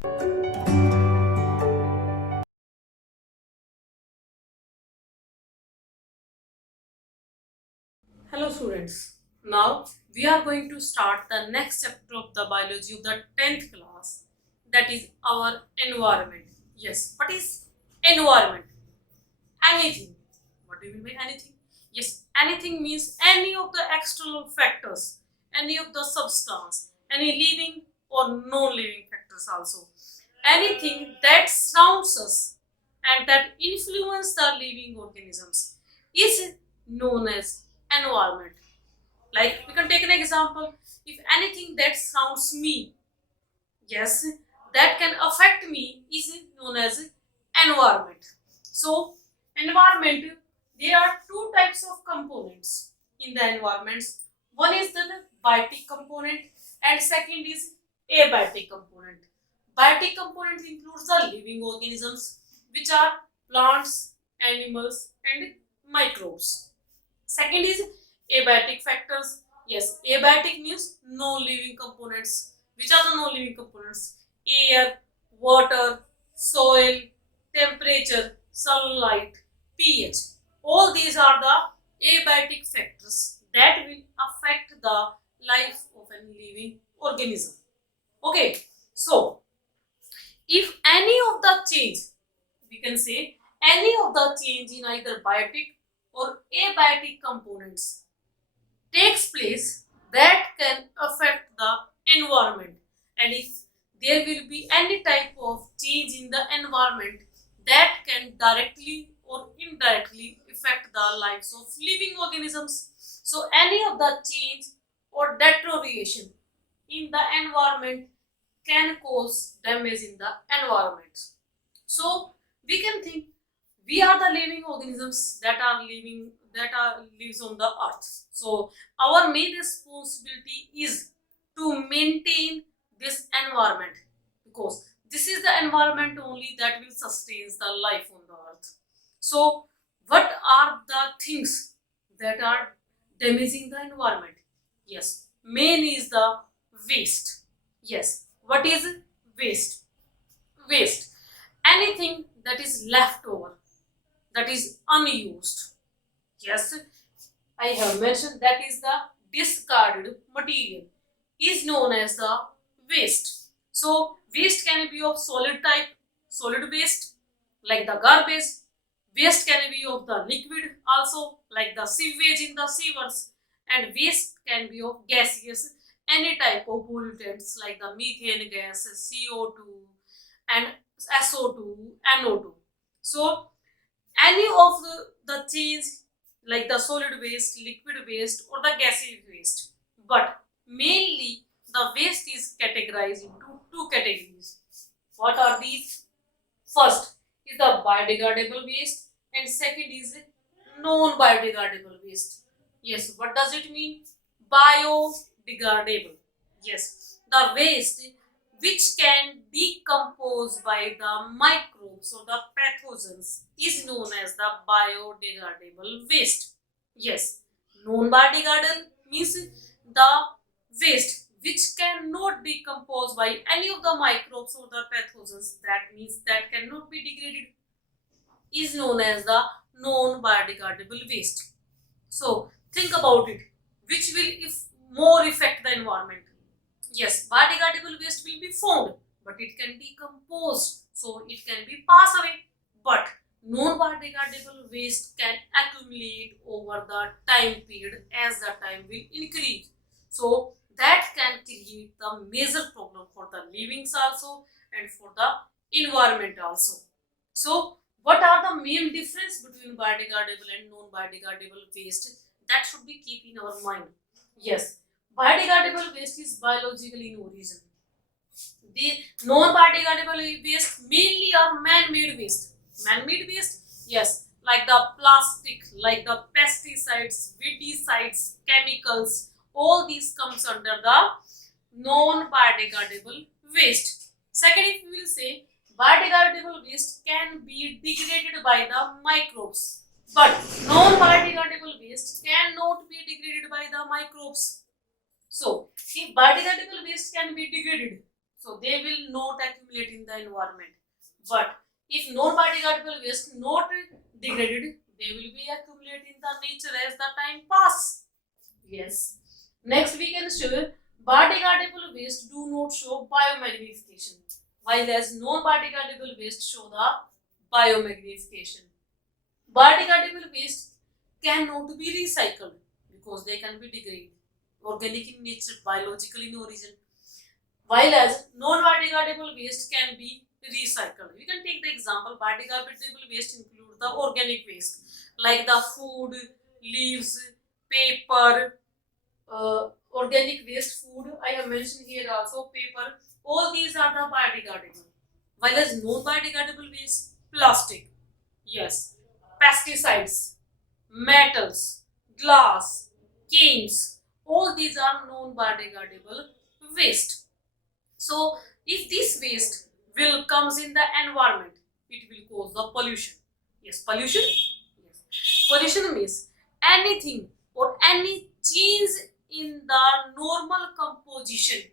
Hello students. Now we are going to start the next chapter of the biology of the 10th class, that is our environment. Yes, what is environment? Anything. What do you mean by anything? Yes, anything means any of the external factors, any of the substance, any living or non-living factors also. Anything that surrounds us and that influence the living organisms is known as environment. Like we can take an example, if anything that surrounds me, yes, that can affect me is known as environment. So environment, there are two types of components in the environments. One is the biotic component and second is abiotic component. Biotic component includes the living organisms, which are plants, animals and microbes. Second is abiotic factors. Yes, abiotic means non-living components. Which are the non-living components? Air, water, soil, temperature, sunlight, pH. All these are the abiotic factors that will affect the life of a living organism. Okay, so if any of the change, we can say any of the change in either biotic or abiotic components takes place, that can affect the environment, and if there will be any type of change in the environment, that can directly or indirectly affect the lives of living organisms. So any of the change or deterioration in the environment can cause damage in the environment. So we can think we are the living organisms that are living, that are lives on the earth. So our main responsibility is to maintain this environment, because this is the environment only that will sustain the life on the earth. So what are the things that are damaging the environment? Yes, main is the waste. Yes, what is waste? Waste, anything that is left over, that is unused. Yes, I have mentioned that is the discarded material, is known as the waste. So waste can be of solid type, solid waste like the garbage. Waste can be of the liquid also, like the sewage in the sewers, and waste can be of gaseous, any type of pollutants like the methane gas, CO2 and SO2, NO2. So any of the change like the solid waste, liquid waste or the gaseous waste, but mainly the waste is categorized into two categories. What are these? First is the biodegradable waste and second is non-biodegradable waste. Yes, what does it mean? Biodegradable. Yes, the waste which can decompose by the microbes or the pathogens is known as the biodegradable waste. Yes, non-biodegradable means the waste which cannot decompose by any of the microbes or the pathogens, that means that cannot be degraded, is known as the non-biodegradable waste. So think about it, which will if more affect the environment? Yes, biodegradable waste will be found, but it can decompose, so it can be passed away. But non-biodegradable waste can accumulate over the time period as the time will increase. So that can create the major problem for the livings also and for the environment also. So what are the main difference between biodegradable and non-biodegradable waste? That should be keep in our mind. Yes, biodegradable waste is biologically in origin. The non-biodegradable waste mainly are man-made waste. Man-made waste, yes, like the plastic, like the pesticides, weedicides, chemicals, all these comes under the non-biodegradable waste. Second, if we will say biodegradable waste can be degraded by the microbes, but non-biodegradable waste cannot be degraded by the microbes. So, if biodegradable waste can be degraded, so they will not accumulate in the environment. But if non-biodegradable waste not degraded, they will be accumulated in the nature as the time pass. Yes. Next we can show biodegradable waste do not show biomagnification, while as non-biodegradable waste show the biomagnification. Biodegradable waste cannot be recycled because they can be degraded, organic in nature, biological in origin, while as non-biodegradable waste can be recycled. We can take the example biodegradable waste include the organic waste like the food, leaves, paper, organic waste food. I have mentioned here also paper. All these are the biodegradable. While as non-biodegradable waste, plastic, yes, pesticides, metals, glass, canes, all these are non-biodegradable waste. So if this waste will comes in the environment, it will cause the pollution. Yes, pollution. Yes. Pollution means anything or any change in the normal composition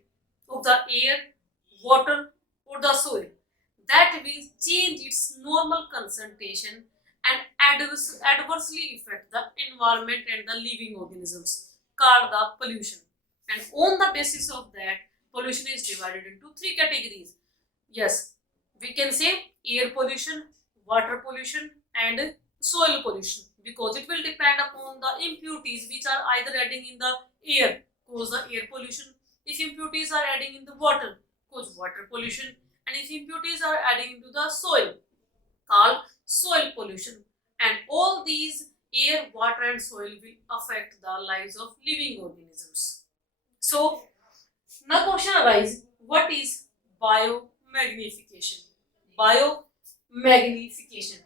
of the air, water, or the soil that will change its normal concentration and adversely affect the environment and the living organisms, called the pollution. And on the basis of that, pollution is divided into three categories. Yes, we can say air pollution, water pollution, and soil pollution, because it will depend upon the impurities which are either adding in the air, cause the air pollution. If impurities are adding in the water, cause water pollution, and if impurities are adding into the soil, called soil pollution. And all these air, water, and soil will affect the lives of living organisms. So now question arises, what is biomagnification? Biomagnification.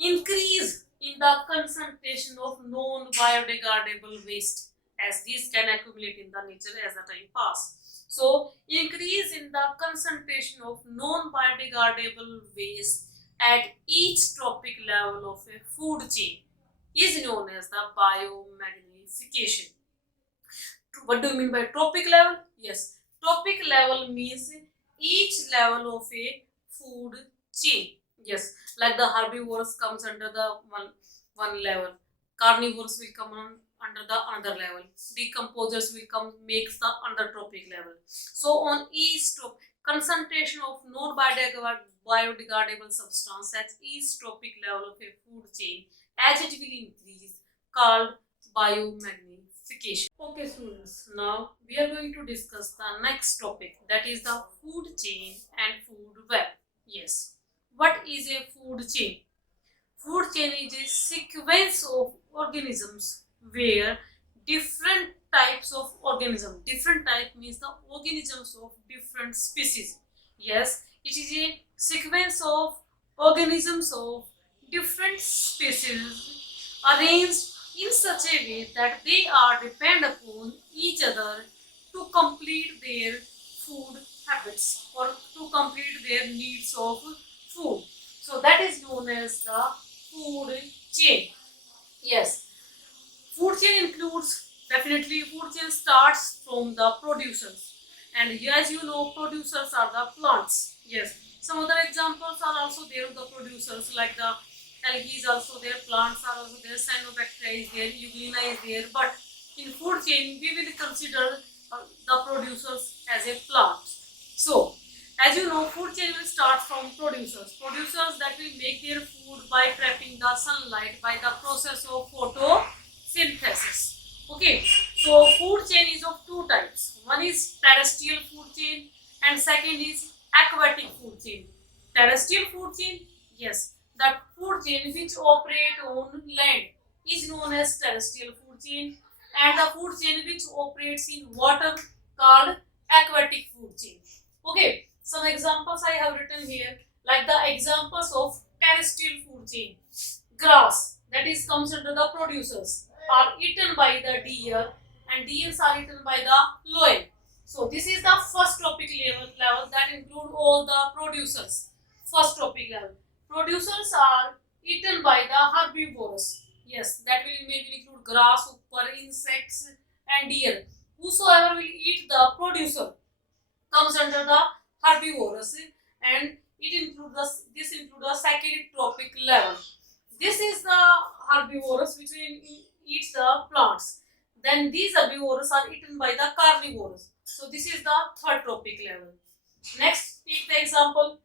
Increase in the concentration of non-biodegradable waste, as these can accumulate in the nature as the time pass. So increase in the concentration of non-biodegradable waste at each trophic level of a food chain is known as the biomagnification. What do you mean by trophic level? Yes, trophic level means each level of a food chain. Yes, like the herbivores comes under the one level, carnivores will come on under the another level, decomposers will come makes the under trophic level. So on each concentration of non-biodegradable substance at each trophic level of a food chain, as it will increase, called biomagnification. Okay students, now we are going to discuss the next topic, that is the food chain and food web. Yes, what is a food chain? Food chain is a sequence of organisms where different types of organisms, different type means the organisms of different species. Yes, it is a sequence of organisms of different species arranged in such a way that they are depend upon each other to complete their food habits or to complete their needs of food. So that is known as the food chain. Yes, food chain includes, definitely food chain starts from the producers, and as you know, producers are the plants. Yes, some other examples are also there of the producers, like the algae is also there, plants are also there, cyanobacteria is there, euglena is there. But in food chain we will consider the producers as a plant. So as you know, food chain will start from producers that will make their food by trapping the sunlight by the process of photosynthesis. Okay, so food chain is of two types. One is terrestrial food chain and second is aquatic food chain. Terrestrial food chain, yes, the food chain which operate on land is known as terrestrial food chain, and the food chain which operates in water called aquatic food chain. Okay, some examples I have written here, like the examples of terrestrial food chain. Grass, that is comes under the producers, are eaten by the deer, and deers are eaten by the loin. So this is the first trophic level that include all the producers. First trophic level. Producers are eaten by the herbivores. Yes, that will maybe include grass, upper, insects, and deer. Whosoever will eat the producer comes under the herbivorous, and this includes the second trophic level. This is the herbivorous which eats the plants. Then these herbivores are eaten by the carnivores. So this is the third trophic level. Next, take the example.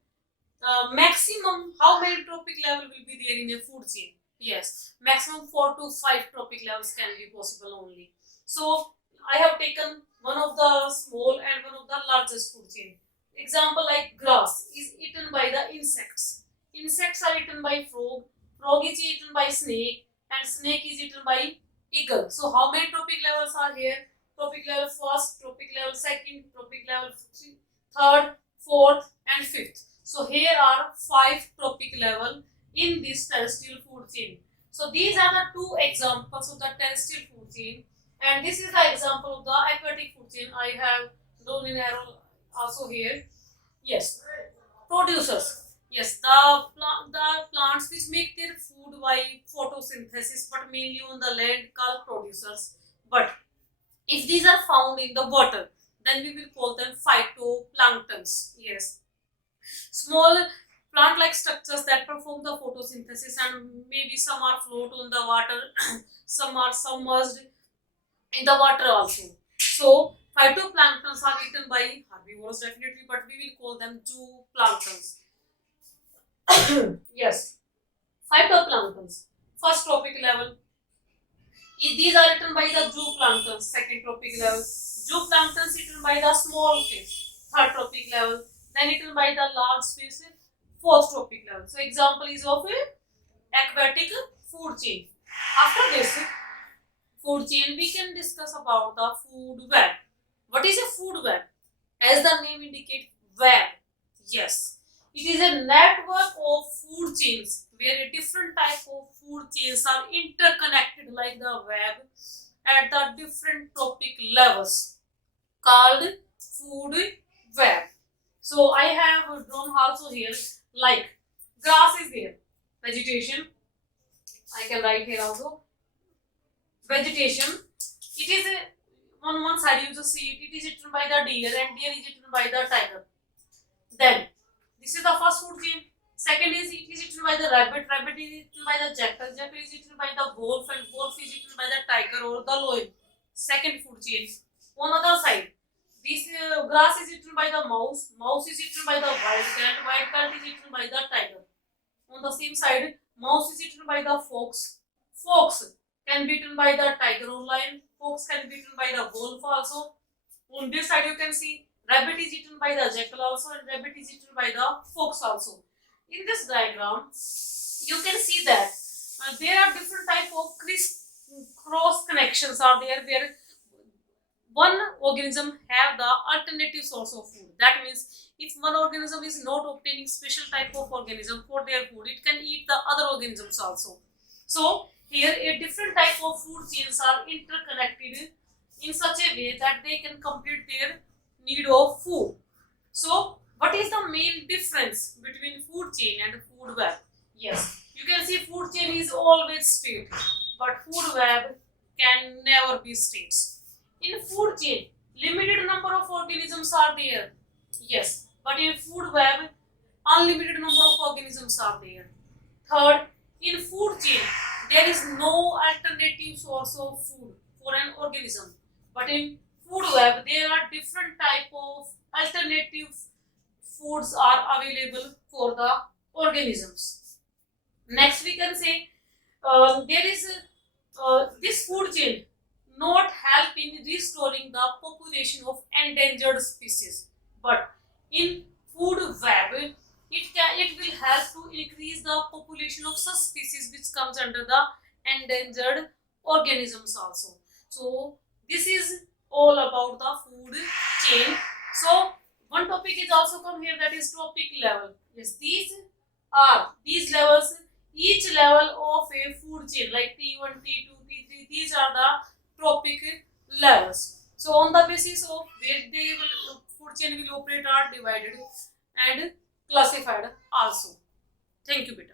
Maximum, how many trophic level will be there in a food chain? Yes, maximum 4 to 5 trophic levels can be possible only. So I have taken one of the small and one of the largest food chain. Example like grass is eaten by the insects. Insects are eaten by frog. Frog is eaten by snake, and snake is eaten by eagle. So how many trophic levels are here? Trophic level first, trophic level second, trophic level third, fourth, and fifth. So here are 5 trophic level in this terrestrial food chain. So these are the 2 examples of the terrestrial food chain, and this is the example of the aquatic food chain. I have drawn in arrow also here. Yes, producers. Yes, the plants which make their food by photosynthesis, but mainly on the land, called producers. But if these are found in the water, then we will call them phytoplanktons. Yes, small plant-like structures that perform the photosynthesis, and maybe some are float on the water, some are submerged in the water also. So phytoplanktons are eaten by herbivores definitely, but we will call them zooplanktons. Yes, phytoplanktons. First trophic level. These are eaten by the zooplanktons. Second trophic level. Zooplanktons eaten by the small fish. Third trophic level. Then eaten by the large fish. Fourth trophic level. So example is of a aquatic food chain. After this food chain, we can discuss about the food web. What is a food web? As the name indicates, web. Yes, it is a network of food chains where a different type of food chains are interconnected like the web at the different trophic levels, called food web. So I have drawn also here, like grass is there, vegetation. I can write here also vegetation. It is on one side you just see it is eaten by the deer, and deer is eaten by the tiger. Then this is the first food chain. Second is it is eaten by the rabbit. Rabbit is eaten by the jackal. Jackal is eaten by the wolf, and wolf is eaten by the tiger or the lion. Second food chain. On the other side, this grass is eaten by the mouse. Mouse is eaten by the wild cat. Wild cat is eaten by the tiger. On the same side, mouse is eaten by the fox. Fox can be eaten by the tiger or lion. Fox can be eaten by the wolf also. On this side, you can see rabbit is eaten by the jackal also, and rabbit is eaten by the fox also. In this diagram, you can see that there are different type of cross connections are there where one organism have the alternative source of food. That means if one organism is not obtaining special type of organism for their food, it can eat the other organisms also. So here a different type of food chains are interconnected in such a way that they can complete their need of food. So what is the main difference between food chain and food web? Yes, you can see food chain is always straight, but food web can never be straight. In food chain, limited number of organisms are there. Yes, but in food web, unlimited number of organisms are there. Third, in food chain, there is no alternative source of food for an organism. But in food web, there are different type of alternative foods are available for the organisms. Next, we can say there is this food chain not help in restoring the population of endangered species, but in food web it will help to increase the population of such species which comes under the endangered organisms also. So this is all about the food chain. So one topic is also come here, that is trophic level. Yes, these levels, each level of a food chain like T1, T2, T3, these are the trophic levels. So on the basis of where they will food chain will operate are divided and classified also. Thank you, beta.